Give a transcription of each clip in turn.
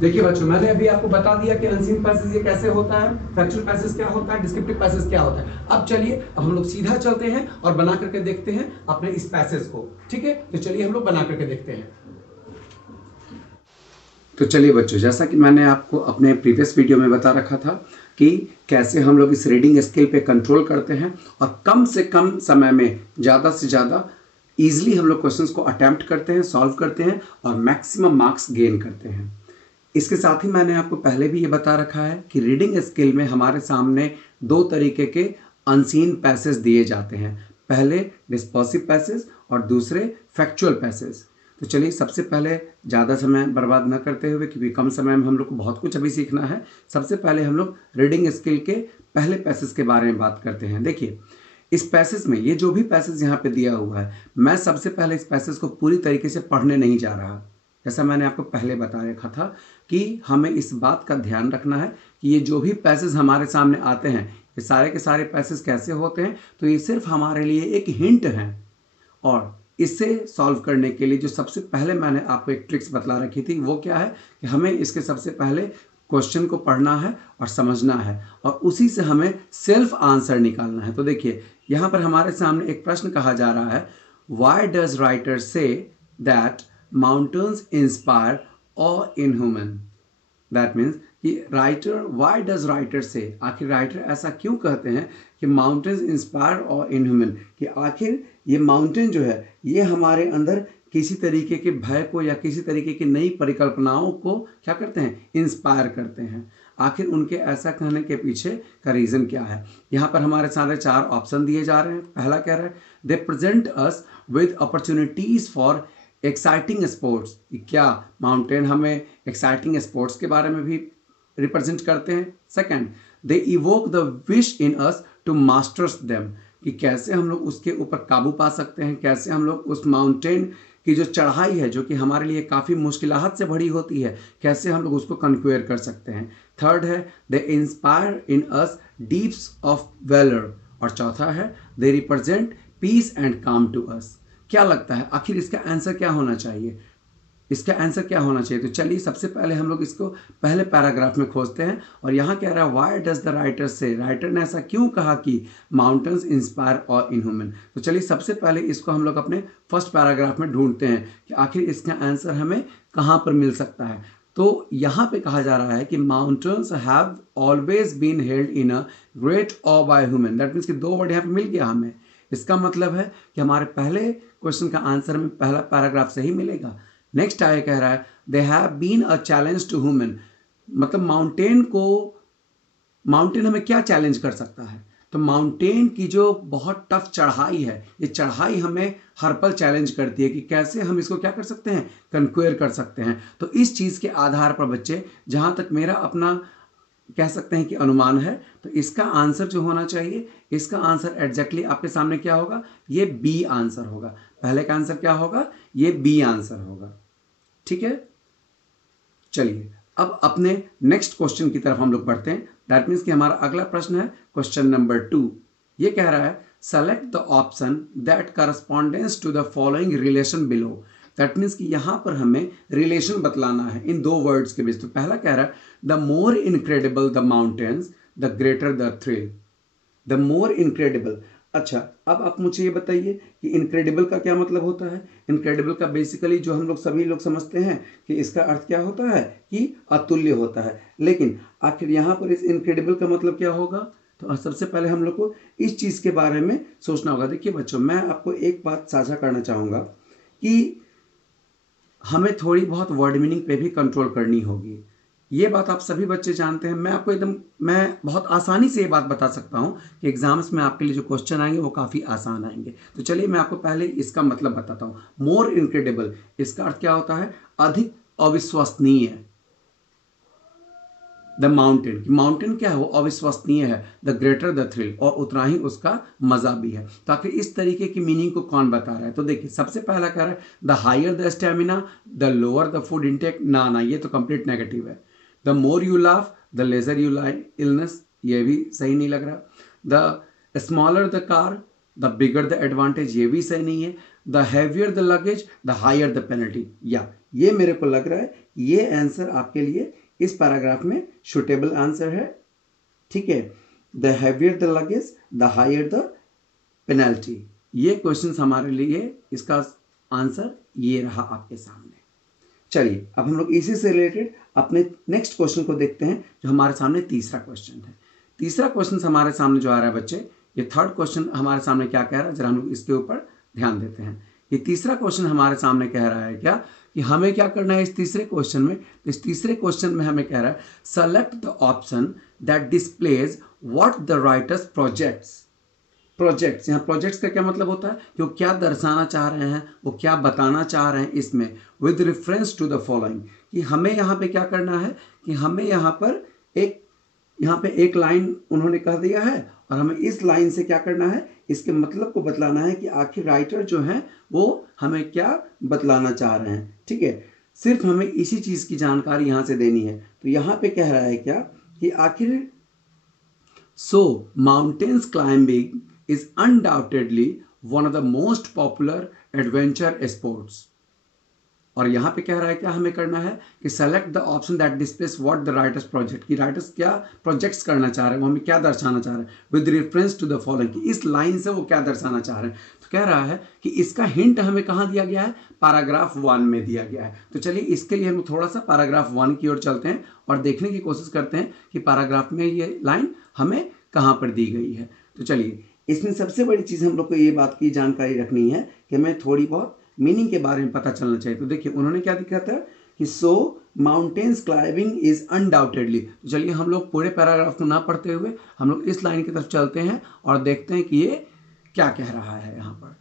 देखिए बच्चों, मैंने अभी आपको बता दिया कि अनसीन पैसेज ये कैसे होता है, फैक्चुअल पैसेज क्या होता है, डिस्क्रिप्टिव पैसेज क्या होता है। अब चलिए, अब हम लोग सीधा चलते हैं और बना करके देखते हैं अपने इस पैसेज को। ठीक है, तो चलिए हम लोग बना करके देखते हैं। तो चलिए बच्चों, जैसा कि मैंने आपको अपने प्रीवियस वीडियो में बता रखा था कि कैसे हम लोग इस रीडिंग स्किल पे कंट्रोल करते हैं और कम से कम समय में ज़्यादा से ज़्यादा ईजिली हम लोग क्वेश्चंस को अटेम्प्ट करते हैं, सॉल्व करते हैं और मैक्सिमम मार्क्स गेन करते हैं। इसके साथ ही मैंने आपको पहले भी ये बता रखा है कि रीडिंग स्किल में हमारे सामने दो तरीके के अनसीन पैसेज दिए जाते हैं, पहले डिस्पर्सिव पैसेज और दूसरे फैक्चुअल पैसेज। तो चलिए, सबसे पहले ज़्यादा समय बर्बाद न करते हुए, क्योंकि कम समय में हम लोग को बहुत कुछ अभी सीखना है, सबसे पहले हम लोग रीडिंग स्किल के पहले पैसेज के बारे में बात करते हैं। देखिए, इस पैसेज में ये जो भी पैसेज यहाँ पे दिया हुआ है, मैं सबसे पहले इस पैसेज को पूरी तरीके से पढ़ने नहीं जा रहा। जैसा मैंने आपको पहले बता रखा था कि हमें इस बात का ध्यान रखना है कि ये जो भी पैसेज हमारे सामने आते हैं, ये सारे के सारे पैसेज कैसे होते हैं, तो ये सिर्फ हमारे लिए एक हिंट है। और इसे सॉल्व करने के लिए जो सबसे पहले मैंने आपको एक ट्रिक्स बतला रखी थी, वो क्या है कि हमें इसके सबसे पहले क्वेश्चन को पढ़ना है और समझना है और उसी से हमें सेल्फ आंसर निकालना है। तो देखिए, यहाँ पर हमारे सामने एक प्रश्न कहा जा रहा है, why does writer say that mountains inspire awe in human. That means कि writer, why does writer say, आखिर राइटर ऐसा क्यों कहते हैं कि माउंटेन्स इंस्पायर और इन ह्यूमन, कि आखिर ये माउंटेन जो है ये हमारे अंदर किसी तरीके के भय को या किसी तरीके की नई परिकल्पनाओं को क्या करते हैं, इंस्पायर करते हैं। आखिर उनके ऐसा कहने के पीछे का रीज़न क्या है। यहाँ पर हमारे सामने चार ऑप्शन दिए जा रहे हैं। पहला कह रहा है, they present us with opportunities for exciting sports. क्या माउंटेन हमें एक्साइटिंग स्पोर्ट्स के बारे में भी रिप्रेजेंट करते हैं। Second, they evoke the wish in us to masters them, कि कैसे हम लोग उसके ऊपर काबू पा सकते हैं, कैसे हम लोग उस माउंटेन की जो चढ़ाई है जो कि हमारे लिए काफ़ी मुश्किलात से भरी होती है, कैसे हम लोग उसको कन्क्वेयर कर सकते हैं। थर्ड है, they inspire in us depths of valour. और चौथा है, they represent peace and calm to us. क्या लगता है आखिर इसका आंसर क्या होना चाहिए, इसका आंसर क्या होना चाहिए। तो चलिए, सबसे पहले हम लोग इसको पहले पैराग्राफ में खोजते हैं और यहाँ कह रहा है, व्हाई डज द राइटर से, राइटर ने ऐसा क्यों कहा कि माउंटेन्स इंस्पायर और इन ह्यूमन। तो चलिए, सबसे पहले इसको हम लोग अपने फर्स्ट पैराग्राफ में ढूंढते हैं कि आखिर इसका आंसर हमें कहाँ पर मिल सकता है। तो यहाँ पे कहा जा रहा है कि mountains have always been held in a great awe by human. That means कि दो वर्ड यहाँ पे मिल गया हमें। इसका मतलब है कि हमारे पहले क्वेश्चन का आंसर हमें पहला पैराग्राफ से ही मिलेगा। नेक्स्ट आगे कह रहा है, they have been a challenge to human. मतलब माउंटेन हमें क्या चैलेंज कर सकता है। तो माउंटेन की जो बहुत टफ चढ़ाई है, ये चढ़ाई हमें हर पल चैलेंज करती है कि कैसे हम इसको क्या कर सकते हैं, कन्क्वेयर कर सकते हैं। तो इस चीज़ के आधार पर बच्चे, जहाँ तक मेरा अपना कह सकते हैं कि अनुमान है, तो इसका आंसर जो होना चाहिए, इसका आंसर एग्जैक्टली आपके सामने क्या होगा, ये बी आंसर होगा। पहले का आंसर क्या होगा, ये बी आंसर होगा। ठीक है, चलिए अब अपने नेक्स्ट क्वेश्चन की तरफ हम लोग बढ़ते हैं। दैट मीन्स कि हमारा अगला प्रश्न है क्वेश्चन नंबर 2। ये कह रहा है, select the option that correspondence to the following relation below. That means कि यहाँ पर हमें रिलेशन बतलाना है इन दो वर्ड्स के बीच। तो पहला कह रहा है, the more incredible the mountains the greater the thrill. The more incredible. अच्छा, अब आप मुझे ये बताइए कि इनक्रेडिबल का क्या मतलब होता है। इनक्रेडिबल का बेसिकली जो हम लोग सभी लोग समझते हैं कि इसका अर्थ क्या होता है कि अतुल्य होता है, लेकिन आखिर यहाँ पर इस इनक्रेडिबल का मतलब क्या होगा। तो सबसे पहले हम लोग को इस चीज़ के बारे में सोचना होगा। देखिए बच्चों, मैं आपको एक बात साझा करना चाहूँगा कि हमें थोड़ी बहुत वर्ड मीनिंग पे भी कंट्रोल करनी होगी। ये बात आप सभी बच्चे जानते हैं। मैं बहुत आसानी से ये बात बता सकता हूँ कि एग्जाम्स में आपके लिए जो क्वेश्चन आएंगे वो काफ़ी आसान आएंगे। तो चलिए मैं आपको पहले इसका मतलब बताता हूँ। मोर इनक्रेडिबल, इसका अर्थ क्या होता है, अधिक अविश्वसनीय। द माउंटेन, माउंटेन क्या है, वो अविश्वसनीय है। द ग्रेटर द थ्रिल, और उतना ही उसका मजा भी है। तो आखिर इस तरीके की मीनिंग को कौन बता रहा है। तो देखिए, सबसे पहला कह रहा है, the higher the stamina the lower the food intake. ना, ये तो कंप्लीट नेगेटिव है। The more you laugh the lesser you lie illness, ये भी सही नहीं लग रहा। The smaller the car the bigger the advantage, ये भी सही नहीं है। The heavier the luggage the higher the penalty, या ये मेरे को लग रहा है ये आंसर आपके लिए इस पैराग्राफ में सुटेबल आंसर है। ठीक है, the heavier the luggage the higher the penalty, ये क्वेश्चन हमारे लिए इसका आंसर ये रहा आपके सामने। चलिए अब हम लोग इसी से रिलेटेड अपने नेक्स्ट क्वेश्चन को देखते हैं, जो हमारे सामने तीसरा क्वेश्चन है। तीसरा क्वेश्चन हमारे सामने जो आ रहा है बच्चे, ये थर्ड क्वेश्चन हमारे सामने क्या कह रहा है, जरा हम लोग इसके ऊपर ध्यान देते हैं। ये तीसरा क्वेश्चन हमारे सामने कह रहा है क्या कि हमें क्या करना है इस तीसरे क्वेश्चन में। इस तीसरे क्वेश्चन में हमें कह रहा है select the option that displays what the writers projects. Projects, यहाँ प्रोजेक्ट्स का क्या मतलब होता है कि वो क्या दर्शाना चाह रहे हैं, वो क्या बताना चाह रहे हैं इसमें, with reference to the following, कि हमें यहाँ पे क्या करना है कि हमें यहाँ पे एक लाइन उन्होंने कह दिया है और हमें इस लाइन से क्या करना है, इसके मतलब को बतलाना है कि आखिर राइटर जो है वो हमें क्या बतलाना चाह रहे हैं। ठीक है, सिर्फ हमें इसी चीज़ की जानकारी यहाँ से देनी है। तो यहाँ पे कह रहा है क्या कि आखिर so mountains climbing is undoubtedly one of the most popular adventure sports। और यहाँ पे कह रहा है क्या हमें करना है कि select the option that displace what the writers project, कि राइटर्स क्या प्रोजेक्ट्स करना चाह रहे हैं, वो हमें क्या दर्शाना चाह रहे हैं, with reference to the following, कि इस लाइन से वो क्या दर्शाना चाह रहे हैं। तो कह रहा है कि इसका हिंट हमें कहाँ दिया गया है, पैराग्राफ 1 में दिया गया है। तो चलिए इसके लिए हम थोड़ा सा पैराग्राफ 1 की ओर चलते हैं और देखने की कोशिश करते हैं कि पैराग्राफ में ये लाइन हमें कहाँ पर दी गई है। तो चलिए इसमें सबसे बड़ी चीज़ हम लोग को ये बात की जानकारी रखनी है कि हमें थोड़ी बहुत मीनिंग के बारे में पता चलना चाहिए। तो देखिए उन्होंने क्या दिखा था कि सो माउंटेन्स क्लाइंबिंग इज अनडाउटेडली। तो चलिए हम लोग पूरे पैराग्राफ को ना पढ़ते हुए हम लोग इस लाइन की तरफ चलते हैं और देखते हैं कि ये क्या कह रहा है यहाँ पर,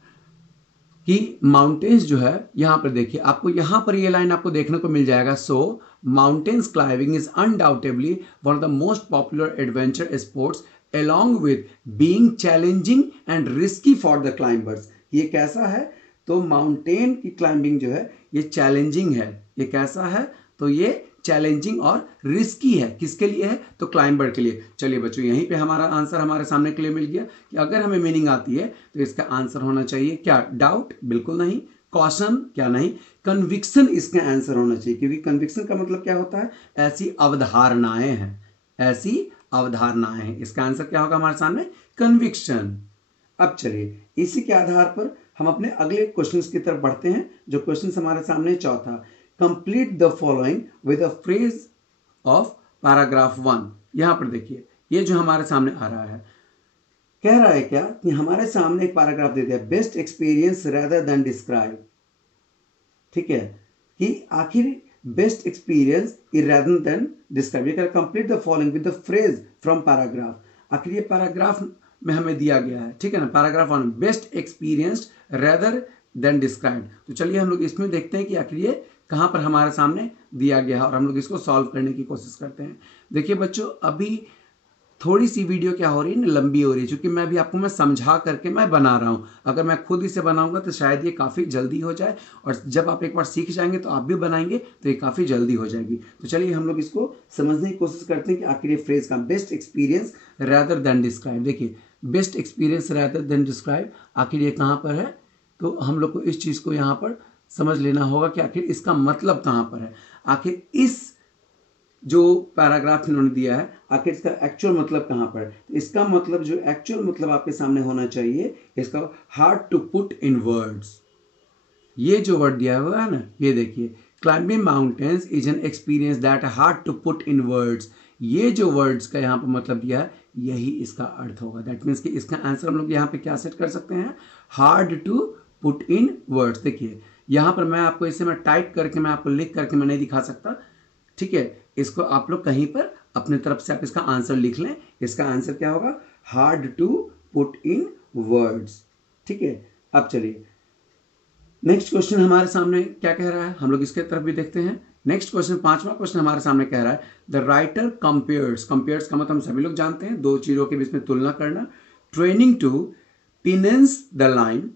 कि माउंटेन्स जो है, यहाँ पर देखिए आपको यहाँ पर ये लाइन आपको देखने को मिल जाएगा। So mountains climbing is undoubtedly one of the most popular adventure sports along with being challenging and risky for the climbers। ये कैसा है, तो माउंटेन की क्लाइंबिंग जो है ये चैलेंजिंग है। ये कैसा है, तो ये चैलेंजिंग और रिस्की है। किसके लिए है, तो क्लाइंबर के लिए। चलिए बच्चों यहीं पे हमारा आंसर हमारे सामने के लिए मिल गया कि अगर हमें मीनिंग आती है तो इसका आंसर होना चाहिए क्या, डाउट, बिल्कुल नहीं, कॉशन, क्या नहीं, कन्विक्शन इसका आंसर होना चाहिए। क्योंकि कन्विक्शन का मतलब क्या होता है, ऐसी अवधारणाएं हैं, ऐसी अवधारणाएं हैं। इसका आंसर क्या होगा हमारे सामने, कन्विक्शन। अब चलिए इसी के आधार पर हम अपने अगले क्वेश्चन की तरफ बढ़ते हैं, जो क्वेश्चन हमारे सामने चौथा, complete the following with a phrase of paragraph 1। यहां पर देखिए ये जो हमारे सामने आ रहा है, कह रहा है क्या कि हमारे सामने एक पैराग्राफ दे दिया, best experience rather than describe. ठीक है, कि आखिर best experience rather than describe, ये कह complete the following with the phrase from paragraph. आखिर ये पैराग्राफ में हमें दिया गया है, ठीक है ना, paragraph 1 best experience rather than describe. तो चलिए हम लोग इसमें देखते हैं कि आखिर ये कहाँ पर हमारे सामने दिया गया है और हम लोग इसको सॉल्व करने की कोशिश करते हैं। देखिए बच्चों अभी थोड़ी सी वीडियो क्या हो रही है ना, लंबी हो रही है, क्योंकि मैं भी आपको मैं समझा करके मैं बना रहा हूँ। अगर मैं खुद इसे बनाऊंगा तो शायद ये काफ़ी जल्दी हो जाए, और जब आप एक बार सीख जाएंगे तो आप भी बनाएंगे तो ये काफ़ी जल्दी हो जाएगी। तो चलिए हम लोग इसको समझने की कोशिश करते हैं कि आखिर ये फ्रेज का best experience rather than describe. देखिए best experience rather than describe आखिर ये कहाँ पर है, तो हम लोग को इस चीज़ को यहाँ पर समझ लेना होगा कि आखिर इसका मतलब कहाँ पर है। आखिर इस जो पैराग्राफ इन्होंने दिया है आखिर इसका एक्चुअल मतलब कहाँ पर है। तो इसका मतलब जो एक्चुअल मतलब आपके सामने होना चाहिए, इसका hard to put in words. ये जो वर्ड दिया हुआ है ना, ये देखिए, climbing mountains is an experience that hard to put in words. ये जो वर्ड्स का यहाँ पर मतलब दिया है यही इसका अर्थ होगा। दैट मीन्स कि इसका आंसर हम लोग यहाँ पे क्या सेट कर सकते हैं, hard to put in words. देखिए यहाँ पर मैं आपको इसे मैं टाइप करके मैं आपको लिख करके मैं नहीं दिखा सकता, ठीक है। इसको आप लोग कहीं पर अपने तरफ से आप इसका आंसर लिख लें। इसका आंसर क्या होगा, hard to put in words, ठीक है। अब चलिए नेक्स्ट क्वेश्चन हमारे सामने क्या कह रहा है, हम लोग इसके तरफ भी देखते हैं। नेक्स्ट क्वेश्चन, पांचवा क्वेश्चन हमारे सामने कह रहा है द राइटर कंपेयर्स। कंपेयर्स का मतलब हम सभी लोग जानते हैं, दो चीजों के बीच में तुलना करना। Training to penance the line,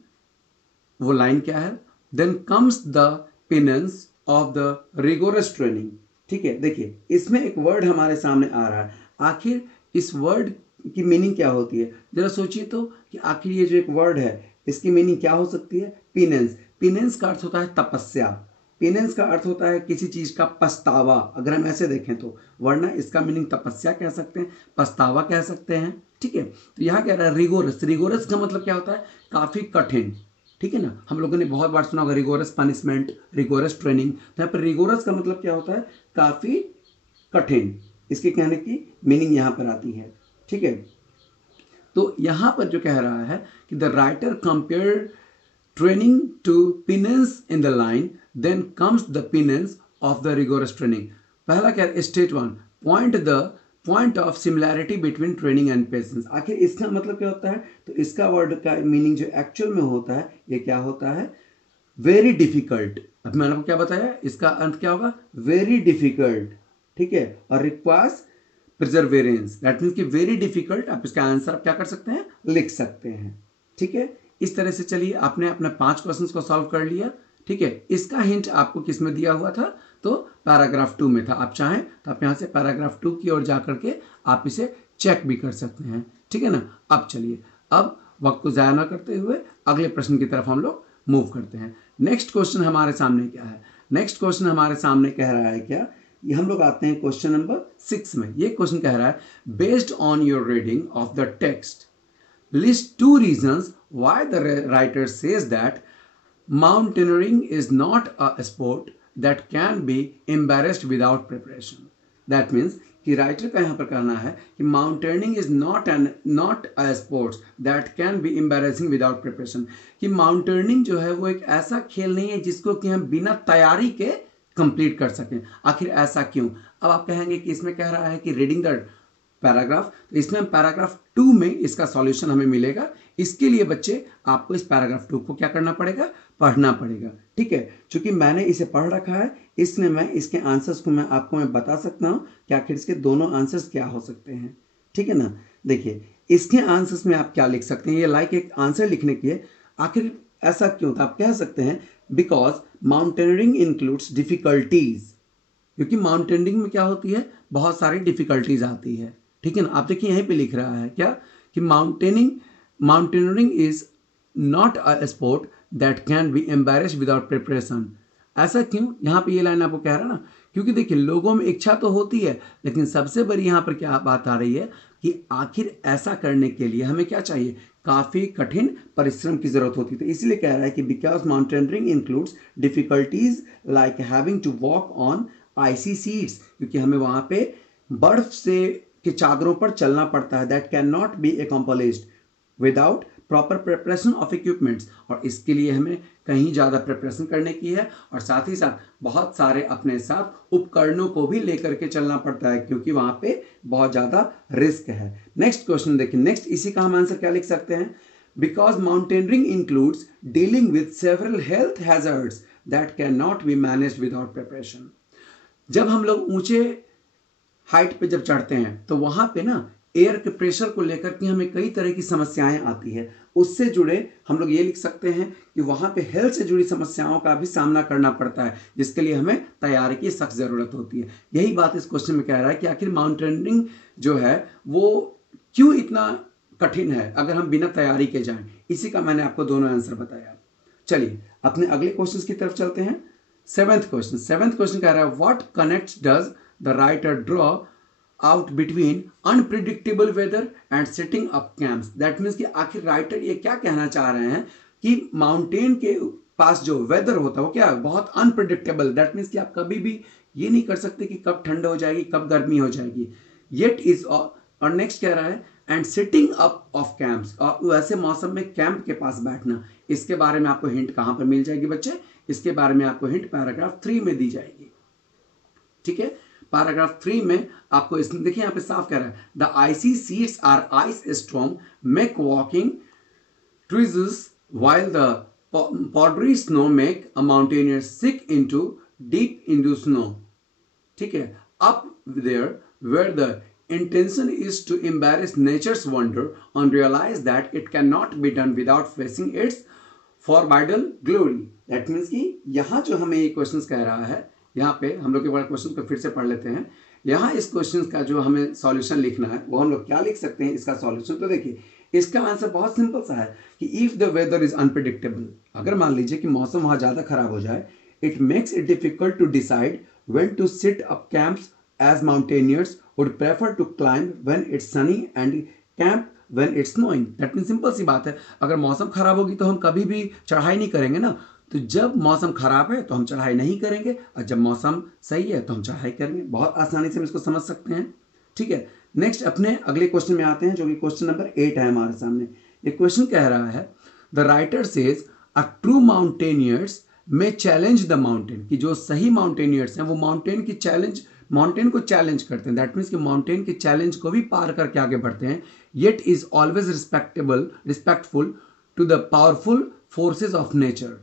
वो लाइन क्या है, then comes the penance of the rigorous training, ठीक है। देखिए इसमें एक वर्ड हमारे सामने आ रहा है, आखिर इस वर्ड की मीनिंग क्या होती है? जरा सोचिए तो कि आखिर ये जो एक वर्ड है इसकी मीनिंग क्या हो सकती है? पिनेंस। पिनेंस का अर्थ होता है तपस्या। पिनेंस का अर्थ होता है किसी चीज का पछतावा, अगर हम ऐसे देखें तो, वरना इसका मीनिंग तपस्या कह सकते हैं, पछतावा कह सकते हैं। ठीक है, तो यहाँ कह रहा है रिगोरस। रिगोरस का मतलब क्या होता है? काफी कठिन। ठीक है ना, हम लोगों ने बहुत बार सुना होगा रिगोरस पनिशमेंट, रिगोरस ट्रेनिंग। तो यहाँ पर रिगोरस का मतलब क्या होता है? काफी कठिन। इसके कहने की मीनिंग यहाँ पर आती है। ठीक है, तो यहाँ पर जो कह रहा है कि the writer compare training to penance in the line, then comes the penance of the rigorous training. पहला क्या है? State one, point the point of similarity between training and patience. आखिर इसका मतलब क्या होता है? तो इसका वर्ड का मीनिंग जो एक्चुअल में होता है, ये क्या होता है? Very difficult. अब मैंने आपको क्या बताया, इसका अंत क्या होगा? Very difficult. ठीक है, और रिक्वायर्स प्रिजर्वेरेंस, दैट मीन्स कि वेरी डिफिकल्ट। आप इसका आंसर आप क्या कर सकते हैं? लिख सकते हैं। ठीक है, इस तरह से चलिए आपने अपने 5 क्वेश्चंस को सॉल्व कर लिया। ठीक है, इसका हिंट आपको किस में दिया हुआ था? तो पैराग्राफ 2 में था। आप चाहें तो आप यहाँ से पैराग्राफ 2 की ओर जाकर के आप इसे चेक भी कर सकते हैं। ठीक है ना। अब चलिए, अब वक्त को ज़ाया ना करते हुए अगले प्रश्न की तरफ हम लोग मूव करते हैं। नेक्स्ट क्वेश्चन हमारे सामने क्या है? नेक्स्ट क्वेश्चन हमारे सामने कह रहा है क्या? ये हम लोग आते हैं क्वेश्चन नंबर 6 में। ये क्वेश्चन कह रहा है, based on your reading of the text list 2 reasons why the writer says that mountaineering is not a sport that can be embarrassed without preparation. That means कि राइटर का यहाँ पर कहना है कि mountaineering is not a sports that can be embarrassing without preparation. कि mountaineering जो है वो एक ऐसा खेल नहीं है जिसको कि हम बिना तैयारी के कंप्लीट कर सकें। आखिर ऐसा क्यों? अब आप कहेंगे कि इसमें कह रहा है कि रीडिंग द पैराग्राफ, तो इसमें हम पैराग्राफ 2 में इसका सॉल्यूशन हमें मिलेगा। इसके लिए बच्चे आपको इस पैराग्राफ 2 को क्या करना पड़ेगा? पढ़ना पड़ेगा। ठीक है, चूंकि मैंने इसे पढ़ रखा है इसलिए मैं इसके आंसर्स को मैं बता सकता हूं कि आखिर इसके दोनों आंसर्स क्या हो सकते हैं। ठीक है ना। देखिए, इसके आंसर्स में आप क्या लिख सकते हैं? ये लाइक एक आंसर लिखने की है। आखिर ऐसा क्यों? तो आप कह सकते हैं बिकॉज माउंटेनियरिंग इंक्लूड्स डिफिकल्टीज। क्योंकि माउंटेनियरिंग में क्या होती है? बहुत सारी डिफिकल्टीज आती है। ठीक है ना। आप देखिए यहीं पे लिख रहा है क्या कि mountaineering is not a sport that can B embarrassed without preparation. ऐसा क्यों? यहाँ पे ये लाइन आपको कह रहा ना, क्योंकि देखिए लोगों में इच्छा तो होती है, लेकिन सबसे बड़ी यहाँ पर क्या बात आ रही है कि आखिर ऐसा करने के लिए हमें क्या चाहिए? काफी कठिन परिश्रम की जरूरत होती है। तो इसलिए कह रहा है कि because mountaineering includes difficulties like having to walk on icy sheets, क्योंकि हमें वहां पे बर्फ से के चादरों पर चलना पड़ता है। That can not be accomplished without proper preparation of equipments, और इसके लिए हमें कहीं ज़्यादा प्रिपरेशन करने की है, और साथ ही साथ बहुत सारे अपने साथ उपकरणों को भी लेकर के चलना पड़ता है, क्योंकि वहां पे बहुत ज़्यादा रिस्क है। नेक्स्ट क्वेश्चन देखिए, नेक्स्ट इसी का हम आंसर क्या लिख सकते हैं? Because mountaineering includes dealing with several health hazards that can not be managed without preparation. जब हम लोग ऊंचे हाइट पे जब चढ़ते हैं तो वहां पे ना एयर के प्रेशर को लेकर के हमें कई तरह की समस्याएं आती है। उससे जुड़े हम लोग ये लिख सकते हैं कि वहां पे हेल्थ से जुड़ी समस्याओं का भी सामना करना पड़ता है, जिसके लिए हमें तैयारी की सख्त जरूरत होती है। यही बात इस क्वेश्चन में कह रहा है कि आखिर माउंटेनियरिंग जो है वो क्यों इतना कठिन है अगर हम बिना तैयारी के जाएं। इसी का मैंने आपको दोनों आंसर बताया। चलिए अपने अगले क्वेश्चन की तरफ चलते हैं। सेवेंथ क्वेश्चन कह रहा है, what connects does the writer draw out between unpredictable weather and setting up camps? That means कि आखिर राइटर ये क्या कहना चाह रहे हैं कि माउंटेन के पास जो वेदर होता है वो क्या है? बहुत अनप्रिडिक्टेबल। दैट मीन्स कि आप कभी भी ये नहीं कर सकते कि कब ठंड हो जाएगी, कब गर्मी हो जाएगी। येट इज, और नेक्स्ट कह रहा है and setting up of camps, और वैसे मौसम में कैंप के पास बैठना। इसके बारे में आपको हिंट कहां पर मिल जाएगी बच्चे? इसके बारे में आपको हिंट पैराग्राफ 3 में दी जाएगी। ठीक है, पैराग्राफ 3 में आपको इसमें देखिए यहाँ पे साफ कह रहा है, the icy sheets or ice storm make walking twists while the powdery snow make a mountaineer sick into deep into snow. ठीक है, up there where the intention is to embarrass nature's wonder and realize that it cannot be done without facing its forbidden glory. That means कि यहाँ जो हमें ये question कह रहा है, यहाँ पे हम लोग एक बार क्वेश्चन को फिर से पढ़ लेते हैं। यहाँ इस क्वेश्चन का जो हमें सॉल्यूशन लिखना है वो हम लोग क्या लिख सकते हैं इसका सॉल्यूशन। तो देखिए इसका आंसर बहुत सिंपल सा है कि if the weather is unpredictable, अगर मान लीजिए कि मौसम वहाँ ज़्यादा खराब हो जाए, it makes it difficult to decide when to set up camps as mountaineers would prefer to climb when it's sunny and camp when it's snowing. That mean simple सी बात है, अगर मौसम खराब होगी तो हम कभी भी चढ़ाई नहीं करेंगे ना। तो जब मौसम खराब है तो हम चढ़ाई नहीं करेंगे, और जब मौसम सही है तो हम चढ़ाई करेंगे। बहुत आसानी से हम इसको समझ सकते हैं। ठीक है, नेक्स्ट अपने अगले क्वेश्चन में आते हैं जो कि क्वेश्चन नंबर 8 है हमारे सामने। ये क्वेश्चन कह रहा है the writer says a true mountaineers में चैलेंज द माउंटेन, कि जो सही माउंटेनियर्स हैं वो माउंटेन को चैलेंज करते हैं। दैट मीन्स कि माउंटेन के चैलेंज को भी पार करके आगे बढ़ते हैं। Yet is always respectful to the powerful forces of nature.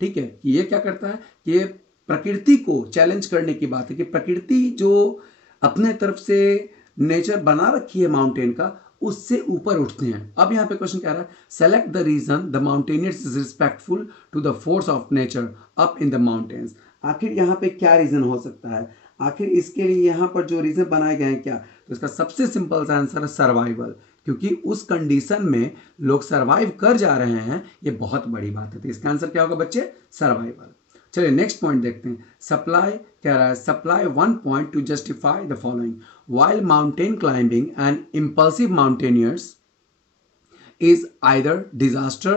ठीक है, कि ये क्या करता है कि ये प्रकृति को चैलेंज करने की बात है, कि प्रकृति जो अपने तरफ से नेचर बना रखी है माउंटेन का, उससे ऊपर उठते हैं। अब यहाँ पे क्वेश्चन कह रहा है select the reason the mountaineers is respectful to the force of nature up in the mountains. आखिर यहाँ पे क्या रीजन हो सकता है, आखिर इसके लिए यहाँ पर जो रीजन बनाए गए हैं क्या, तो इसका सबसे सिंपल सा आंसर है सर्वाइवल, क्योंकि उस कंडीशन में लोग सर्वाइव कर जा रहे हैं, ये बहुत बड़ी बात है। तो इसका आंसर क्या होगा बच्चे, सर्वाइवल। चलिए नेक्स्ट पॉइंट देखते हैं। सप्लाई कह रहा है supply 1 point two justify the following while mountain climbing and impulsive mountaineers is either disaster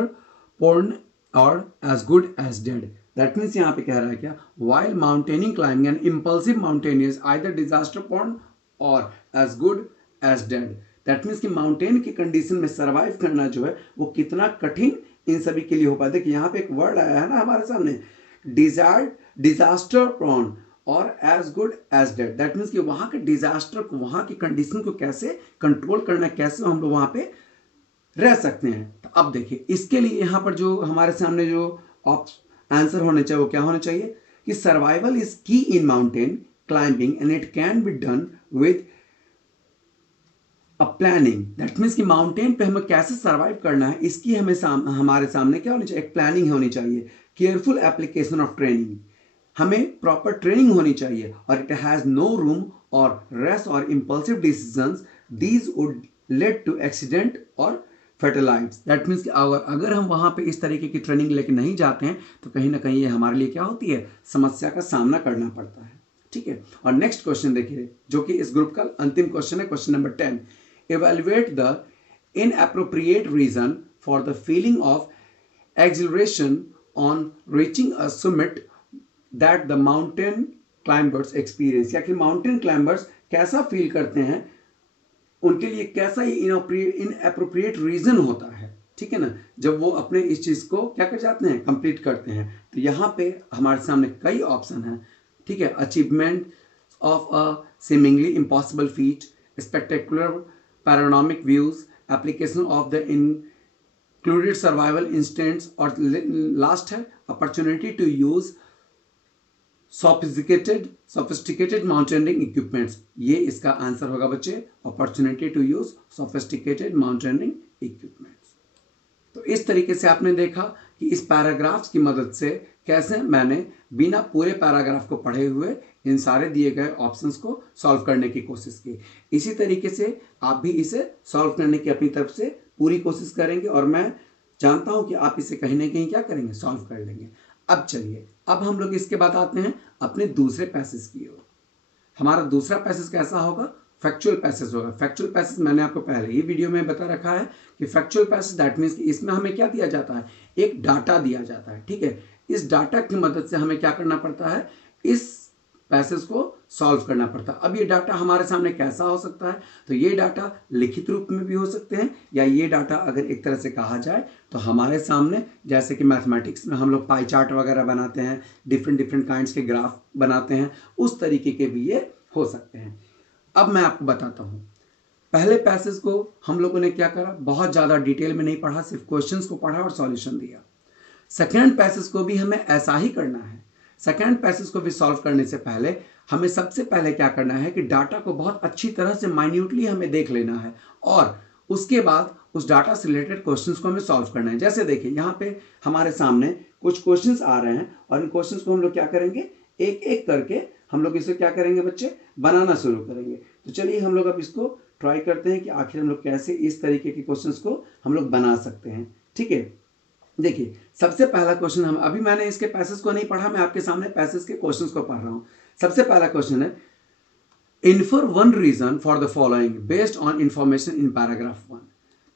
prone or as good as dead। That means यहाँ पे कह रहा है क्या, while mountaining climbing and impulsive mountaineers either disaster prone or as good as dead। That means कि mountain की condition में survive करना जो है वो कितना कठिन इन सभी के लिए हो पाता है। देखिए यहाँ पे एक वर्ड आया है ना हमारे सामने, डिजास्टर प्रोन और as good as dead. That means कि वहाँ के डिजास्टर को, वहाँ की कंडीशन को कैसे कंट्रोल करना है, कैसे हम लोग वहाँ पे रह सकते हैं। तो अब देखिए इसके लिए यहाँ पर जो हमारे सामने जो आंसर होने चाहिए वो क्या होना चाहिए कि सर्वाइवल इज की in mountain climbing and it can be done with a planning. That means कि माउंटेन पे हमें कैसे सर्वाइव करना है इसकी हमें हमारे सामने क्या होनी चाहिए, एक प्लानिंग होनी चाहिए, केयरफुल एप्लीकेशन ऑफ ट्रेनिंग, हमें प्रॉपर ट्रेनिंग होनी चाहिए। और it has no room or rest or impulsive decisions, these would lead to accident or fatalities. That means कि अगर हम वहाँ पे इस तरीके की ट्रेनिंग लेके नहीं जाते हैं तो कहीं ना कहीं ये हमारे लिए क्या होती है, समस्या का सामना करना पड़ता है। ठीक है, और नेक्स्ट क्वेश्चन देखिए जो कि इस ग्रुप का अंतिम क्वेश्चन है, question number 10। Evaluate the inappropriate reason for the feeling of exhilaration on reaching a summit that the mountain climbers experience. या कि माउंटेन क्लाइंबर्स कैसा फील करते हैं, उनके लिए कैसा इनएप्रोप्रिएट रीजन होता है। ठीक है ना, जब वो अपने इस चीज़ को क्या कर जाते हैं, कंप्लीट करते हैं। तो यहाँ पे हमारे सामने कई ऑप्शन हैं। ठीक है, achievement of a seemingly impossible feat, spectacular panoramic views, application of the included survival instincts, और लास्ट है opportunity to use sophisticated mountaineering equipments। ये इसका आंसर होगा बच्चे, opportunity to use sophisticated mountaineering equipments। तो इस तरीके से आपने देखा कि इस पैराग्राफ्स की मदद से कैसे मैंने बिना पूरे पैराग्राफ को पढ़े हुए इन सारे दिए गए ऑप्शंस को सॉल्व करने की कोशिश की। इसी तरीके से आप भी इसे सॉल्व करने की अपनी तरफ से पूरी कोशिश करेंगे, और मैं जानता हूं कि आप इसे कहीं ना कहीं क्या करेंगे, सॉल्व कर लेंगे। अब चलिए, अब हम लोग इसके बाद आते हैं अपने दूसरे पैसेज की ओर। हमारा दूसरा पैसेज कैसा होगा, फैक्चुअल पैसेज होगा। फैक्चुअल पैसेज मैंने आपको पहले ही वीडियो में बता रखा है कि फैक्चुअल पैसेज दैट मीन्स कि इसमें हमें क्या दिया जाता है, एक डाटा दिया जाता है। ठीक है, इस डाटा की मदद से हमें क्या करना पड़ता है, इस पैसेज को सॉल्व करना पड़ता है। अब ये डाटा हमारे सामने कैसा हो सकता है, तो ये डाटा लिखित रूप में भी हो सकते हैं, या ये डाटा अगर एक तरह से कहा जाए तो हमारे सामने जैसे कि मैथमेटिक्स में हम लोग पाई चार्ट वगैरह बनाते हैं, डिफरेंट काइंड्स के ग्राफ बनाते हैं, उस तरीके के भी ये हो सकते हैं। अब मैं आपको बताता हूँ, पहले पैसेज को हम लोगों ने क्या करा, बहुत ज़्यादा डिटेल में नहीं पढ़ा, सिर्फ क्वेश्चंस को पढ़ा और सॉल्यूशन दिया। सेकेंड पैसेज को भी हमें ऐसा ही करना है। सेकेंड पैसेज को भी सॉल्व करने से पहले हमें सबसे पहले क्या करना है कि डाटा को बहुत अच्छी तरह से माइन्यूटली हमें देख लेना है, और उसके बाद उस डाटा से रिलेटेड क्वेश्चंस को हमें सॉल्व करना है। जैसे देखिए यहाँ पे हमारे सामने कुछ क्वेश्चंस आ रहे हैं, और इन क्वेश्चंस को हम लोग क्या करेंगे, एक एक करके हम लोग इसे क्या करेंगे बच्चे, बनाना शुरू करेंगे। तो चलिए हम लोग अब इसको ट्राई करते हैं कि आखिर हम लोग कैसे इस तरीके के क्वेश्चंस को हम लोग बना सकते हैं। ठीक है, देखिए सबसे पहला क्वेश्चन, हम अभी मैंने इसके पैसेज को नहीं पढ़ा, मैं आपके सामने पैसेज के क्वेश्चंस को पढ़ रहा हूं। सबसे पहला क्वेश्चन है, infer one reason for the following based on information in paragraph 1।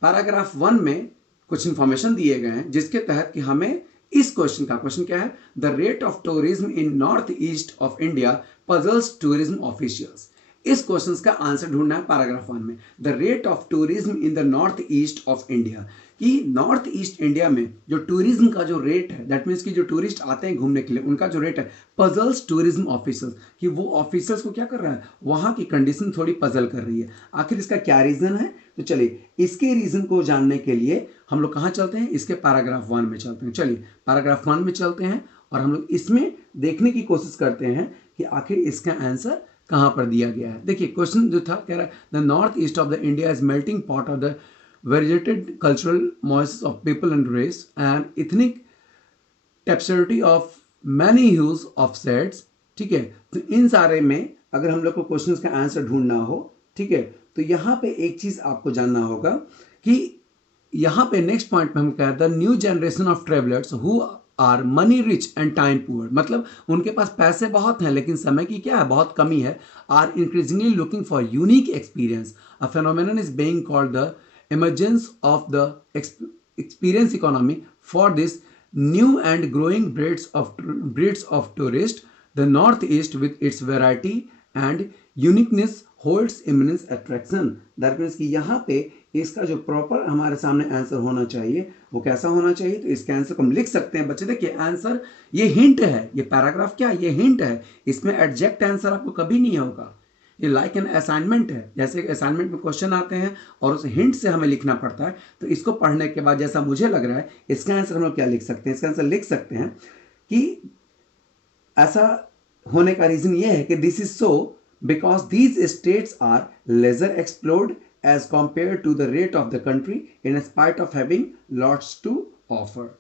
Paragraph 1 में कुछ इंफॉर्मेशन दिए गए हैं जिसके तहत कि हमें इस क्वेश्चन का, क्वेश्चन क्या है, the rest of tourism in north east of India puzzles tourism officials. इस क्वेश्चन का आंसर ढूंढना है पैराग्राफ 1 में, the rest of tourism in the north east of India, कि नॉर्थ ईस्ट इंडिया में जो टूरिज्म का जो रेट है, दैट मीन्स कि जो टूरिस्ट आते हैं घूमने के लिए उनका जो रेट है, पजल्स टूरिज्म ऑफिसर्स, कि वो ऑफिसर्स को क्या कर रहा है, वहाँ की कंडीशन थोड़ी पजल कर रही है। आखिर इसका क्या रीज़न है, तो चलिए इसके रीज़न को जानने के लिए हम लोग कहाँ चलते हैं, इसके पैराग्राफ 1 में चलते हैं। चलिए पैराग्राफ 1 में चलते हैं और हम लोग इसमें देखने की कोशिश करते हैं कि आखिर इसका आंसर कहाँ पर दिया गया है। देखिए क्वेश्चन जो था कह रहा है, the north east of the India is melting pot of the variegated cultural moieties of people and race and ethnic tapestry of many hues of shades। ठीक है, तो इन सारे में अगर हम लोग को क्वेश्चंस का आंसर ढूंढना हो, ठीक है, तो यहाँ पे एक चीज आपको जानना होगा कि यहाँ पे नेक्स्ट पॉइंट पे हम कह रहे हैं, the new generation of travellers who are money rich and time poor, मतलब उनके पास पैसे बहुत हैं लेकिन समय की क्या है, बहुत कमी है, are increasingly looking for unique experience. A phenomenon is being called the emergence of the experience economy for this new and growing breeds of tourists. The northeast with its variety and uniqueness holds immense attraction। That means कि यहाँ पे इसका जो proper हमारे सामने answer होना चाहिए वो कैसा होना चाहिए, तो इसके आंसर को हम लिख सकते हैं बच्चे। देखिए आंसर ये हिंट है, ये पैराग्राफ क्या है, ये हिंट है, इसमें एग्जैक्ट आंसर आपको कभी नहीं होगा। ये लाइक एन असाइनमेंट है, जैसे असाइनमेंट में क्वेश्चन आते हैं और उस हिंट से हमें लिखना पड़ता है, तो इसको पढ़ने के बाद जैसा मुझे लग रहा है इसका आंसर हम लोग क्या लिख सकते हैं, इसका आंसर लिख सकते हैं कि ऐसा होने का रीजन ये है कि this is so because these states are lesser explored as compare to the rest of the country in spite of having lots to offer.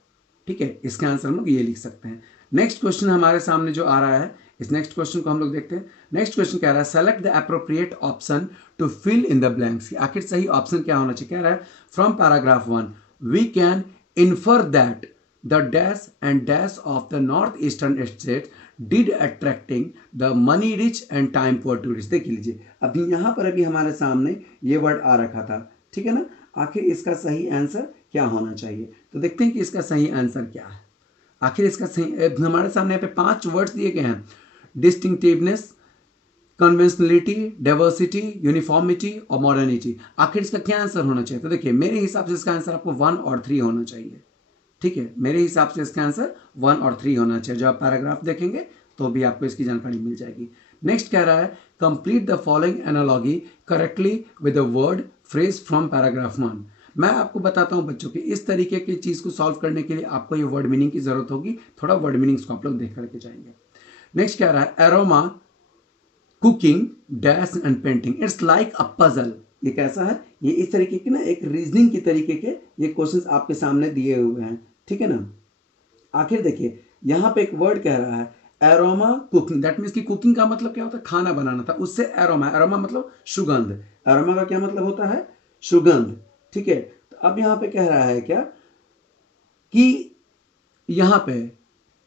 ठीक है, इसका आंसर हम लोग ये लिख सकते हैं। नेक्स्ट क्वेश्चन हमारे सामने जो आ रहा है, इस नेक्स्ट क्वेश्चन को हम लोग देखते हैं। नेक्स्ट क्वेश्चन कह रहा है, select the appropriate option to fill in the blanks. आखिर सही ऑप्शन क्या होना चाहिए, कह रहा है from paragraph 1 we can infer that the dash and dash of the north eastern state did attracting the money rich and time poor tourist. देख लीजिए अभी यहाँ पर अभी हमारे सामने ये वर्ड आ रखा था, ठीक है ना। आखिर इसका सही आंसर क्या होना चाहिए, तो देखते हैं कि इसका सही आंसर क्या है। आखिर इसका सही, हमारे सामने यहाँ पे 5 वर्ड्स दिए गए हैं, डिस्टिंक्टिवनेस, कन्वेंशनलिटी, डाइवर्सिटी, यूनिफॉर्मिटी और मॉडर्निटी। आखिर इसका क्या आंसर होना चाहिए, तो देखिए मेरे हिसाब से इसका आंसर आपको 1 और 3 होना चाहिए। ठीक है, मेरे हिसाब से इसका आंसर 1 और 3 होना चाहिए। जब आप पैराग्राफ देखेंगे तो भी आपको इसकी जानकारी मिल जाएगी। नेक्स्ट कह रहा है, complete the following analogy correctly with the word phrase from paragraph 1। मैं आपको बताता हूं बच्चों कि इस तरीके की चीज को सॉल्व करने के लिए आपको ये वर्ड मीनिंग की जरूरत होगी। थोड़ा वर्ड मीनिंग्स को आप लोग देख करके जाएंगे। नेक्स्ट कह रहा है, aroma, cooking, dash and painting, it's like a puzzle. ये कैसा है, ये इस तरीके के ना एक रीजनिंग की तरीके के ये क्वेश्चंस आपके सामने दिए हुए हैं, ठीक है ना। आखिर देखिए यहाँ पे एक वर्ड कह रहा है एरोमा कुकिंग, दैट मीन्स कि कुकिंग का मतलब क्या होता है, खाना बनाना था, उससे एरोमा, एरोमा मतलब सुगंध, एरोमा का क्या मतलब होता है, सुगंध। ठीक है, तो अब यहाँ पे कह रहा है क्या कि यहाँ पे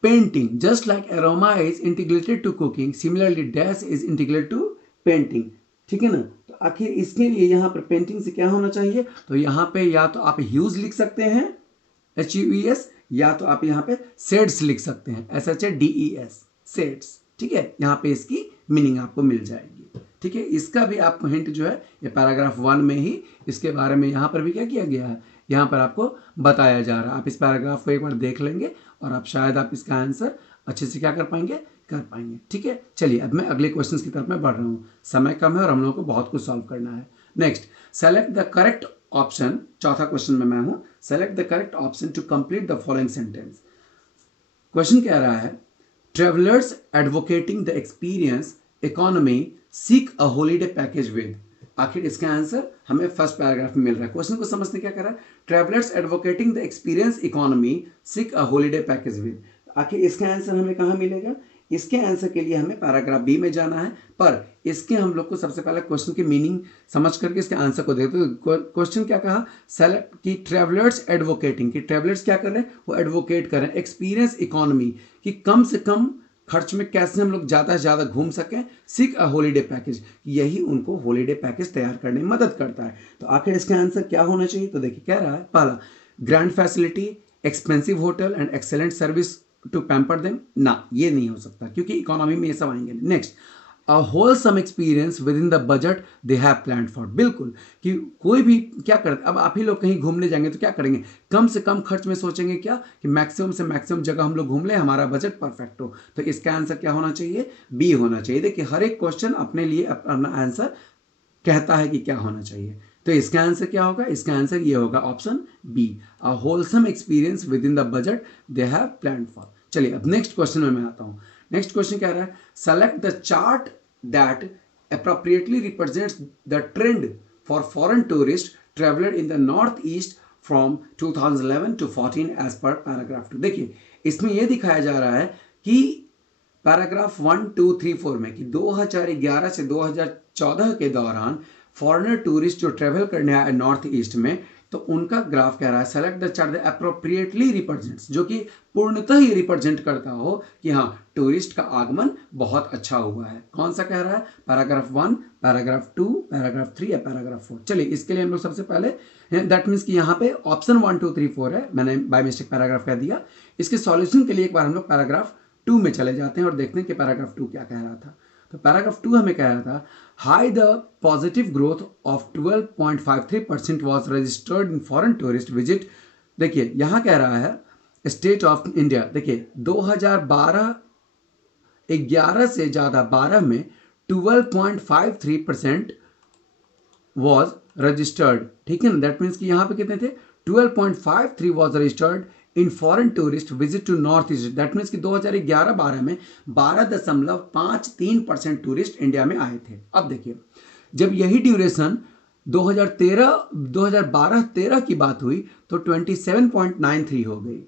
painting, just like aroma is integrated to cooking similarly dash is integrated to painting. ठीक है ना, तो आखिर इसके लिए यहाँ पर पेंटिंग से क्या होना चाहिए, तो यहाँ पे या तो आप ह्यूज लिख सकते हैं HUES, या तो आप यहाँ पे शेड्स लिख सकते हैं SHADES, शेड्स। ठीक है, यहाँ पे इसकी मीनिंग आपको मिल जाएगी। ठीक है, इसका भी आपको हिंट जो है ये पैराग्राफ 1 में ही इसके बारे में यहाँ पर भी क्या किया गया है, यहाँ पर आपको बताया जा रहा है। आप इस पैराग्राफ को एक बार देख लेंगे और आप शायद आप इसका आंसर अच्छे से क्या कर पाएंगे, कर पाएंगे। ठीक है, चलिए अब मैं अगले क्वेश्चन की तरफ में बढ़ रहा हूँ, समय कम है और हम लोगों को बहुत कुछ सॉल्व करना है। Next, select the correct option, चौथा क्वेश्चन में मैं हूं, select the correct option to complete the following sentence. Question कह रहा है, travellers advocating the experience economy seek a holiday package with. आखिर इसका आंसर हमें फर्स्ट पैराग्राफ में मिल रहा है। क्वेश्चन को समझने क्या कर रहा है, travellers advocating the experience economy seek a holiday package with. आखिर इसका आंसर हमें कहाँ मिलेगा, इसके आंसर के लिए हमें पैराग्राफ बी में जाना है, पर इसके हम लोग को सबसे पहले क्वेश्चन की मीनिंग समझ करके इसके आंसर को देखते हैं। तो क्वेश्चन क्या कहा, सेलेक्ट की ट्रेवलर्स एडवोकेटिंग, कि ट्रेवलर्स क्या कर रहे हैं, वो एडवोकेट कर रहे हैं एक्सपीरियंस इकोनॉमी, कि कम से कम खर्च में कैसे हम लोग ज़्यादा से ज़्यादा घूम सकें, सीक अ हॉलीडे पैकेज, यही उनको हॉलीडे पैकेज तैयार करने में मदद करता है। तो आखिर इसका आंसर क्या होना चाहिए, तो देखिए कह रहा है पहला grand facility, expensive hotel and excellent service to pamper them, ना ये नहीं हो सकता क्योंकि इकोनॉमी में ये सब आएंगे। Next, a wholesome experience within the budget they have planned for, बिल्कुल कि कोई भी क्या करते, अब आप ही लोग कहीं घूमने जाएंगे तो क्या करेंगे, कम से कम खर्च में सोचेंगे क्या कि मैक्सिमम से मैक्सिमम जगह हम लोग घूम ले, हमारा बजट परफेक्ट हो। तो इसका आंसर क्या होना चाहिए, बी होना चाहिए। देखिए हर एक क्वेश्चन अपने लिए अपना आंसर कहता है कि क्या होना चाहिए। तो इसका आंसर क्या होगा, इसका आंसर ये होगा option B, a wholesome experience within the budget they have planned for. चलिए अब नेक्स्ट क्वेश्चन में मैं आता हूं। नेक्स्ट क्वेश्चन कह रहा है select the chart that appropriately represents the trend for foreign tourist traveler in the northeast from 2011 to 14 as per paragraph 2। देखिए इसमें यह दिखाया जा रहा है कि पैराग्राफ 1, 2, 3, 4 में कि 2011 से 2014 के दौरान फॉरेनर टूरिस्ट जो ट्रेवल करने आए नॉर्थ ईस्ट में, तो उनका ग्राफ कह रहा है select the chart that appropriately represents, जो कि पूर्णतः ही रिप्रेजेंट करता हो कि हाँ टूरिस्ट का आगमन बहुत अच्छा हुआ है। कौन सा कह रहा है, पैराग्राफ 1, पैराग्राफ 2, पैराग्राफ 3 या पैराग्राफ 4। चलिए इसके लिए हम लोग सबसे पहले दैट मीन्स कि यहाँ पे ऑप्शन 1, 2, 3, 4 है, मैंने बाय मिस्टेक पैराग्राफ कह दिया। इसके सॉल्यूशन के लिए एक बार हम लोग पैराग्राफ 2 में चले जाते हैं और देखते हैं कि पैराग्राफ 2 क्या कह रहा था। तो पैराग्राफ 2 हमें कह रहा था high the positive growth of 12.53% was registered in foreign tourist visit. देखिए यहां कह रहा है स्टेट ऑफ इंडिया, देखिए 2011 से ज्यादा 12 में 12.53% वॉज रजिस्टर्ड, ठीक है ना। दैट मीन्स कि यहां पे कितने थे, 12.53 was registered in foreign tourist visit to north east. That means कि 2011-12 में 12.53% टूरिस्ट इंडिया में आए थे। अब देखिए जब यही ड्यूरेशन 2012-13 की बात हुई तो 27.93 हो गई,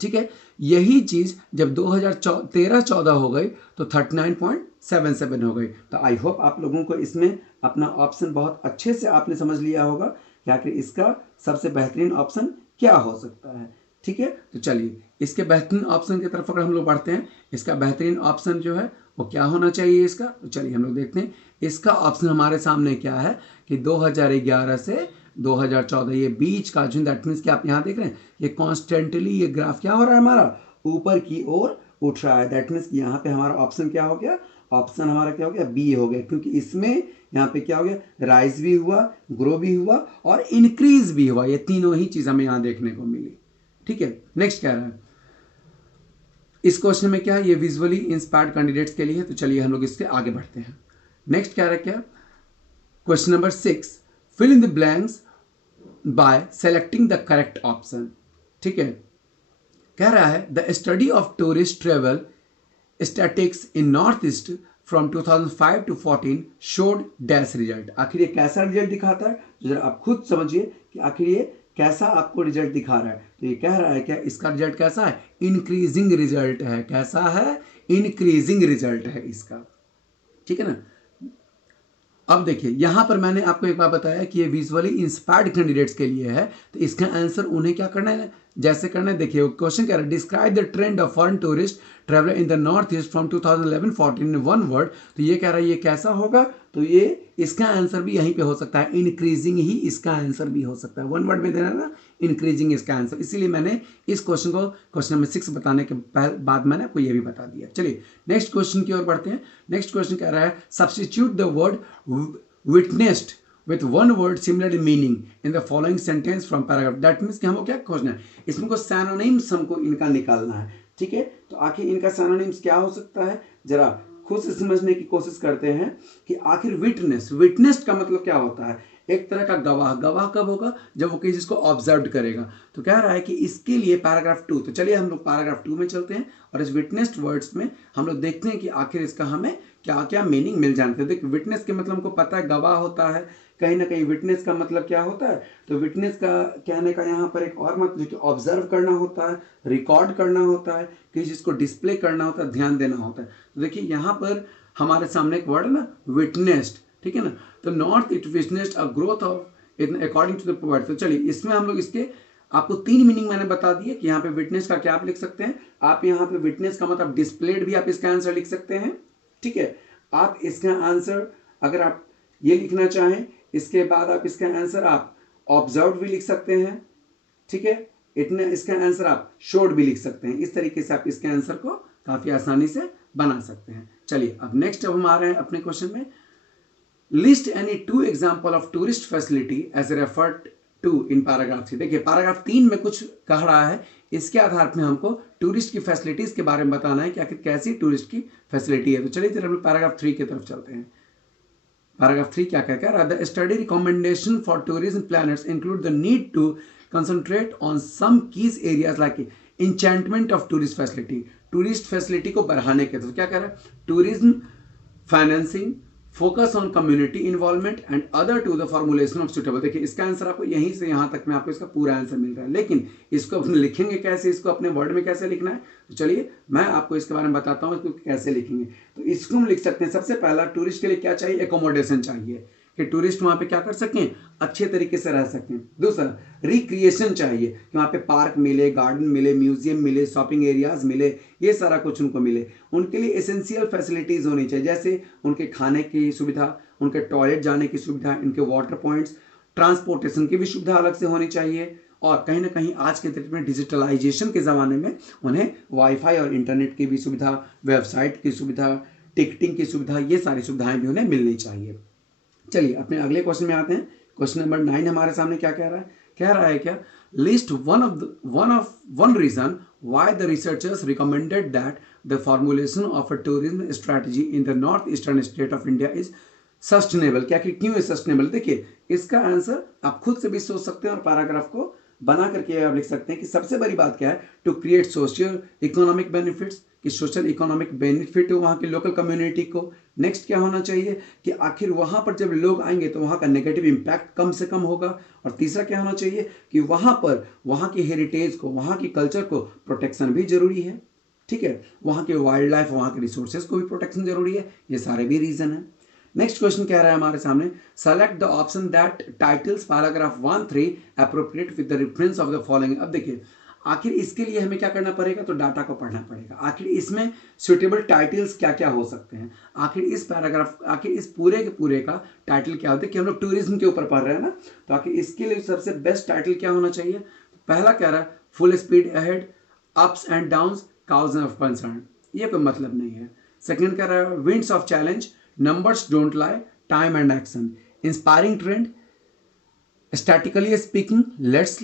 ठीक है। यही चीज जब 2013-14 हो गई तो 39.77 हो गई। तो आई होप आप लोगों को इसमें अपना ऑप्शन बहुत अच्छे से आपने समझ लिया होगा कि आखिर इसका सबसे बेहतरीन ऑप्शन क्या हो सकता है, ठीक है। तो चलिए इसके बेहतरीन ऑप्शन की तरफ अगर हम लोग बढ़ते हैं, इसका बेहतरीन ऑप्शन जो है वो क्या होना चाहिए इसका, तो चलिए हम लोग देखते हैं। इसका ऑप्शन हमारे सामने क्या है कि 2011 से 2014 ये बीच का जो, दैट मीन्स कि आप यहाँ देख रहे हैं ये कॉन्स्टेंटली ये ग्राफ क्या हो रहा है हमारा ऊपर की ओर उठ रहा है। दैट मीन्स यहाँ पे हमारा ऑप्शन क्या हो गया, ऑप्शन हमारा क्या हो गया, बी हो गया, क्योंकि इसमें यहाँ पे क्या हो गया, राइज भी हुआ, ग्रो भी हुआ और इंक्रीज भी हुआ। ये तीनों ही चीज हमें यहाँ देखने को मिली, ठीक है। नेक्स्ट क्या रहा है इस क्वेश्चन में, क्या है ये विजुअली इंस्पायर्ड कैंडिडेट्स के लिए है। तो चलिए हम लोग इससे आगे बढ़ते हैं। नेक्स्ट क्या रहा है, क्या question number 6, fill in the blanks by selecting the correct option, ठीक है। कह रहा है the study of tourist travel statistics in north east from 2005 to 14 showed dash result. आखिर ये कैसा रिजल्ट दिखाता है, तो जरा आप खुद समझिए कि आखिर ये कैसा आपको रिजल्ट दिखा रहा है। तो ये कह रहा है क्या इसका रिजल्ट कैसा है, इंक्रीजिंग रिजल्ट है। कैसा है, इंक्रीजिंग रिजल्ट है इसका, ठीक है ना। अब देखिए यहां पर मैंने आपको एक बार बताया कि ये विजुअली इंस्पायर्ड कैंडिडेट्स के लिए है, तो इसका आंसर उन्हें क्या करना है, जैसे करना है। देखिए क्वेश्चन कह रहा है describe the trend of foreign tourist traveller in the north east from 2011-14 in one word. तो ये कह रहा है ये कैसा होगा, तो ये इसका आंसर भी यहीं पे हो सकता है, इंक्रीजिंग ही इसका आंसर भी हो सकता है। वन वर्ड में देना ना, इंक्रीजिंग इसका आंसर। इसीलिए मैंने इस क्वेश्चन को क्वेश्चन नंबर 6 बताने के बाद मैंने आपको ये भी बता दिया। चलिए नेक्स्ट क्वेश्चन की ओर बढ़ते हैं। नेक्स्ट क्वेश्चन कह रहा है substitute the word witnessed with one word similar meaning in the following sentence from paragraph। that means कि हमको क्या खोजना है, इसमें को synonyms हमको इनका निकालना है, ठीक है। तो आखिर इनका synonyms क्या हो सकता है, जरा खुद से समझने की कोशिश करते हैं कि आखिर विटनेस का मतलब क्या होता है। एक तरह का गवाह। गवाह कब होगा, जब वो किसी चीज को ऑब्जर्व करेगा। तो कह रहा है कि इसके लिए पैराग्राफ 2, तो चलिए हम लोग पैराग्राफ 2 में चलते हैं और इस विटनेस्ड वर्ड्स में हम लोग देखते हैं कि आखिर इसका हमें क्या क्या मीनिंग मिल जानते हैं। देखिए विटनेस के मतलब हमको पता है गवाह होता है, कहीं ना कहीं विटनेस का मतलब क्या होता है, तो विटनेस का कहने का यहाँ पर एक और मतलब कि ऑब्जर्व करना होता है, रिकॉर्ड करना होता है, किसी चीज़ को डिस्प्ले करना होता है, ध्यान देना होता है। तो देखिए यहाँ पर हमारे सामने एक वर्ड है ना, विटनेस्ड, ठीक है ना। तो north it witnessed a growth of according to the word. तो चलिए इसमें हम लोग इसके आपको 3 मीनिंग मैंने बता दिए कि यहाँ पे विटनेस का क्या आप लिख सकते हैं। आप यहाँ पे विटनेस का मतलब डिस्प्लेड भी आप इसका आंसर लिख सकते हैं, ठीक है। आप इसका आंसर अगर आप ये लिखना चाहें, इसके बाद आप इसका आंसर आप ऑब्जर्व भी लिख सकते हैं, ठीक है। इतने इसका आंसर आप शोड भी लिख सकते हैं। इस तरीके से आप इसके आंसर को काफी आसानी से बना सकते हैं। चलिए अब नेक्स्ट अब हम आ रहे हैं अपने क्वेश्चन में। List any 2 example of tourist facility as referred to in paragraph 3। देखिए पैराग्राफ 3 में कुछ कह रहा है, इसके आधार पर हमको टूरिस्ट की फैसिलिटीज के बारे में बताना है कि आखिर कैसी टूरिस्ट की फैसिलिटी है। तो चलिए हम लोग पैराग्राफ 3 की तरफ चलते हैं। पैराग्राफ 3 क्या कहता है, the study recommendation for tourism planners include the need to concentrate on some keys areas like enchantment of tourist facility. Tourist facility को बढ़ाने के तो क्या कह रहा है, tourism financing, focus on community involvement and other to the formulation of suitable. देखिए इसका आंसर आपको यहीं से यहां तक में आपको इसका पूरा आंसर मिल रहा है, लेकिन इसको अपने लिखेंगे कैसे, इसको अपने वर्ड में कैसे लिखना है, तो चलिए मैं आपको इसके बारे में बताता हूं इसको कैसे लिखेंगे। तो इसको हम लिख सकते हैं, सबसे पहला टूरिस्ट के लिए क्या चाहिए, एकोमोडेशन चाहिए कि टूरिस्ट वहां पे क्या कर सकें, अच्छे तरीके से रह सकें। दूसरा रिक्रिएशन चाहिए कि वहां पे पार्क मिले, गार्डन मिले, म्यूजियम मिले, शॉपिंग एरियाज मिले, ये सारा कुछ उनको मिले। उनके लिए एसेंशियल फैसिलिटीज होनी चाहिए, जैसे उनके खाने की सुविधा, उनके टॉयलेट जाने की सुविधा, इनके वाटर पॉइंट्स, ट्रांसपोर्टेशन की भी सुविधा अलग से होनी चाहिए। और कहीं ना कहीं आज के डेट में डिजिटलाइजेशन के ज़माने में उन्हें वाईफाई और इंटरनेट की भी सुविधा, वेबसाइट की सुविधा, टिकटिंग की सुविधा, ये सारी सुविधाएं भी उन्हें मिलनी चाहिए। चलिए अपने अगले क्वेश्चन में आते हैं। क्वेश्चन नंबर 9 हमारे सामने क्या कह रहा है क्या, list one reason why the researchers recommended that the formulation of a tourism strategy in the north eastern state of India is sustainable. क्या कि क्यों है सस्टेनेबल, देखिए इसका आंसर आप खुद से भी सोच सकते हैं और पैराग्राफ को बना करके आप लिख सकते हैं कि सबसे बड़ी बात क्या है, to create social economic benefits, कि सोशल इकोनॉमिक बेनिफिट हो वहाँ की लोकल कम्युनिटी को। नेक्स्ट क्या होना चाहिए कि आखिर वहाँ पर जब लोग आएंगे तो वहाँ का नेगेटिव इम्पैक्ट कम से कम होगा। और तीसरा क्या होना चाहिए कि वहाँ पर वहाँ की हेरिटेज को, वहाँ की कल्चर को प्रोटेक्शन भी जरूरी है, ठीक है। वहाँ के वाइल्ड लाइफ, वहाँ के रिसोर्सेज को भी प्रोटेक्शन जरूरी है। ये सारे भी रीजन है। नेक्स्ट क्वेश्चन कह रहा है हमारे सामने, select the option that titles paragraph 1-3 appropriate with the reference of the following. अब देखिए आखिर इसके लिए हमें क्या करना पड़ेगा, तो डाटा को पढ़ना पड़ेगा। आखिर इसमें सुटेबल टाइटल्स क्या क्या हो सकते हैं, आखिर इस पैराग्राफ, आखिर इस पूरे के पूरे का टाइटल क्या होता है, कि हम लोग टूरिज्म के ऊपर पढ़ रहे हैं ना, तो आखिर इसके लिए सबसे बेस्ट टाइटल क्या होना चाहिए। पहला कह रहा है full speed ahead, ups and downs, cause of concern, ये कोई मतलब नहीं है। सेकेंड कह रहा है winds of challenge, numbers don't lie, time and action, inspiring trend, statistically speaking, let's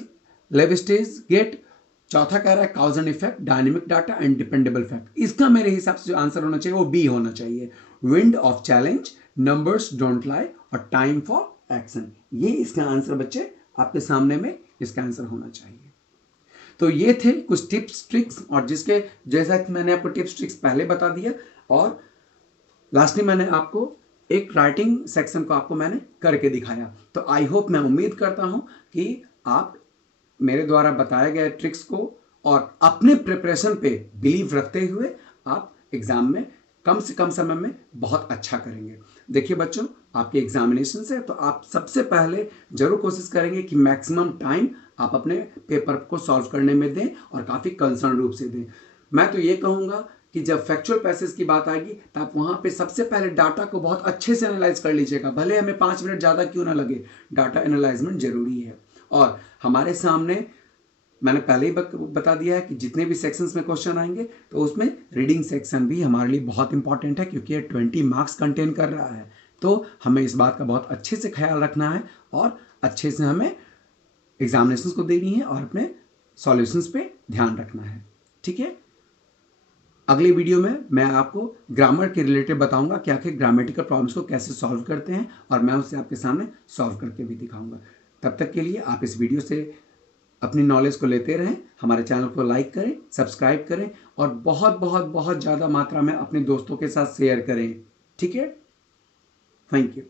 live stage gate. चौथा कह रहा है cause and effect, dynamic data and dependable fact. इसका मेरे हिसाब से जो आंसर होना चाहिए वो बी होना चाहिए, wind of challenge, numbers don't लाई और टाइम फॉर एक्शन। ये इसका आंसर बच्चे आपके सामने में इसका आंसर होना चाहिए। तो ये थे कुछ टिप्स ट्रिक्स, और जिसके जैसा कि मैंने आपको टिप्स ट्रिक्स पहले बता दिया, और लास्ट में मैंने आपको एक राइटिंग सेक्शन को आपको मैंने करके दिखाया। तो आई होप, मैं उम्मीद करता हूं कि आप मेरे द्वारा बताए गए ट्रिक्स को और अपने प्रिपरेशन पे बिलीव रखते हुए आप एग्जाम में कम से कम समय में बहुत अच्छा करेंगे। देखिए बच्चों, आपके एग्जामिनेशन से तो आप सबसे पहले जरूर कोशिश करेंगे कि मैक्सिमम टाइम आप अपने पेपर को सॉल्व करने में दें और काफ़ी कंसर्न रूप से दें। मैं तो ये कहूँगा कि जब फैक्चुअल पैसेज की बात आएगी तो आप वहाँ पे सबसे पहले डाटा को बहुत अच्छे से एनालाइज कर लीजिएगा, भले हमें 5 मिनट ज़्यादा क्यों ना लगे, डाटा एनालाइजमेंट जरूरी है। और हमारे सामने मैंने पहले ही बता दिया है कि जितने भी सेक्शंस में क्वेश्चन आएंगे तो उसमें रीडिंग सेक्शन भी हमारे लिए बहुत इंपॉर्टेंट है, क्योंकि ये 20 मार्क्स कंटेन कर रहा है। तो हमें इस बात का बहुत अच्छे से ख्याल रखना है और अच्छे से हमें एग्जामिनेशंस को देनी है और अपने सॉल्यूशंस पे ध्यान रखना है, ठीक है। अगली वीडियो में मैं आपको ग्रामर के रिलेटेड बताऊंगा कि आखिर ग्रामेटिकल प्रॉब्लम्स को कैसे सॉल्व करते हैं, और मैं उसे आपके सामने सॉल्व करके भी दिखाऊंगा। तब तक के लिए आप इस वीडियो से अपनी नॉलेज को लेते रहें, हमारे चैनल को लाइक करें, सब्सक्राइब करें और बहुत बहुत बहुत ज़्यादा मात्रा में अपने दोस्तों के साथ शेयर करें, ठीक है। Thank you.